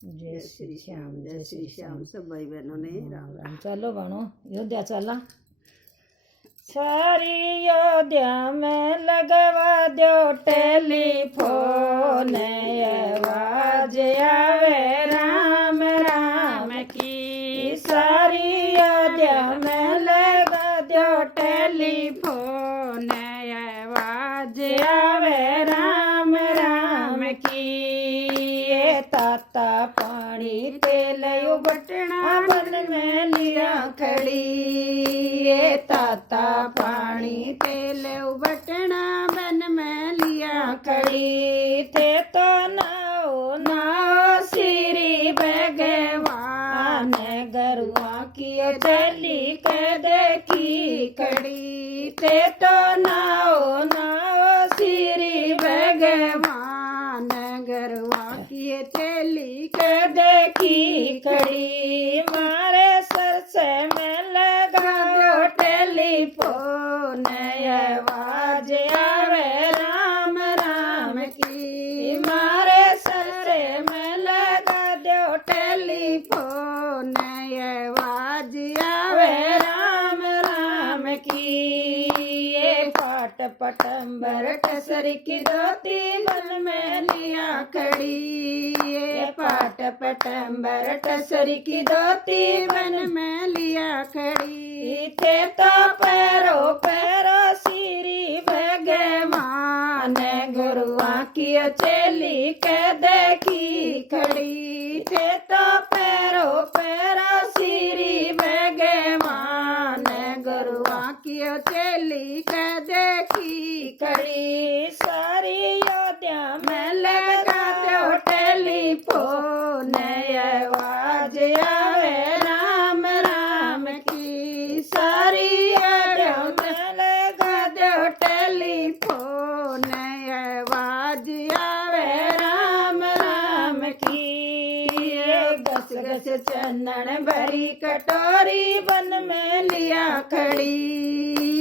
जय श्री श्याम, जय श्री श्याम। सब भाई बहनों ने राम राम। चलो बनो अयोध्या चला। सारी अयोध्या में लगवा दो टेलीफोन, आवाज आवे राम राम की। सारी अयोध्या में लगा दो टेलीफोन, आवाज आवे राम राम की। ये ताता पानी तेल उबटना बन में लिया खड़ी, ये ताता पानी तेल उबटना बन में लिया खड़ी। थे तो नाओ नाओ श्री भगवान, गरुआ की चली के देखी खड़ी। थे तो नाओ नाओ श्री भगवान, गरुआ की चली के देखी खड़ी। मारे सर से मैं लगा दो टेलीफोन, आवाज आवे राम राम की। मारे सर से मैं लगा दो टेलीफोन, आवाज आवे राम राम की। ये पाट पटंबर टसरी की धोती बन में लिया खड़ी, ये पाट पटंबर टसरी की धोती बन में लिया खड़ी। थे तो पैरो पैरो श्री भगवान, गुरुआ की चेली के देखी खड़ी। थे तो पैरो पैरो श्री भगवान, गुरुआ की चेली के देखी खड़ी। सारी अयोध्या में लगा दो टेलीफोन, आवाज आवे राम राम की। सारी अयोध्या में लगा दो टेलीफोन, आवाज आवे राम राम की। घस घस चंदन भरी कटोरी बन में लिया खड़ी,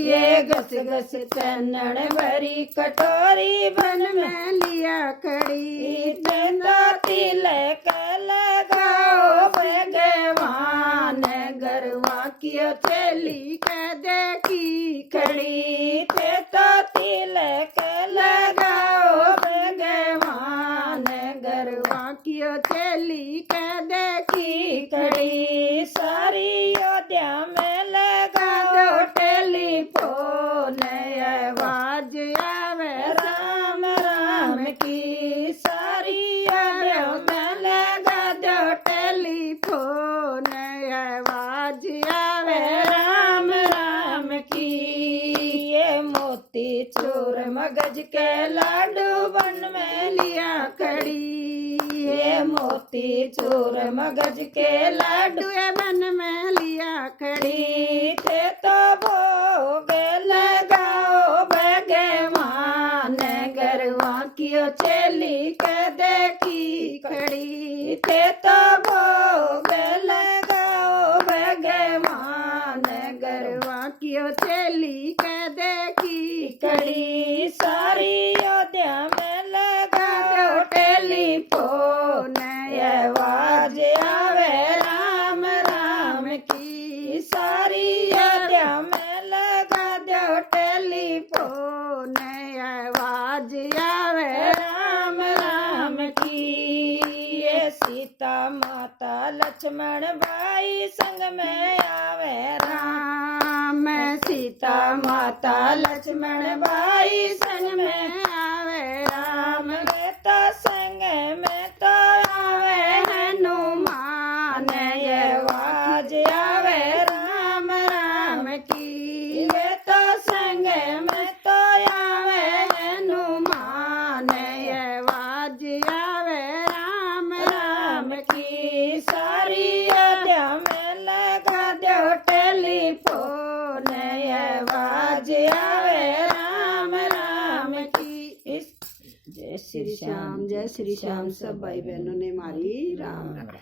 ये घस घस चंदन भरी कटोरी बन में लिया खड़ी। चंदा तिलक लगाओ भगवान, गरवा की चेली के देखी खड़ी। थे तो तिलक लगाओ भगवान, गरवा की चेली के देखी खड़ी। सारी अयोध्या में लगा दो टेलीफोन, आवाज आवे राम राम की। सारी अयोध्या में लगा दो टेलीफोन, आवाज आवे राम राम की। ये मोती चूर मगज के लाडू बन में लिया खड़ी, ये मोती चूर मगज के लाडू बन में लिया खड़ी। थे तो भोग लगाओ भगवान, गरवा की चेली के देखी खड़ी। थे तो भोग लगाओ भगवान, गरवा की चेली के देखी खड़ी। सारी अयोध्या में लगा दो टेलीफोन, आवाज आवे राम राम की। सारी अयोध्या में लगा दो टेलीफोन, आवाज आवे राम राम की। ये सीता माता लक्ष्मण भाई संग में आवे राम, सीता माता लक्ष्मण भाई संग में आवे राम। ये तो संग में तो आवे हनुमान, आवाज आवे राम राम की। ये तो संग में तो आवे हनुमान, आवाज आवे राम राम की। सारी अयोध्या में लगा दो टेलीफोन, आवाज आवे राम राम की। जय श्री श्याम, जय श्री श्याम। सब भाई बहनों ने मारी राम राम।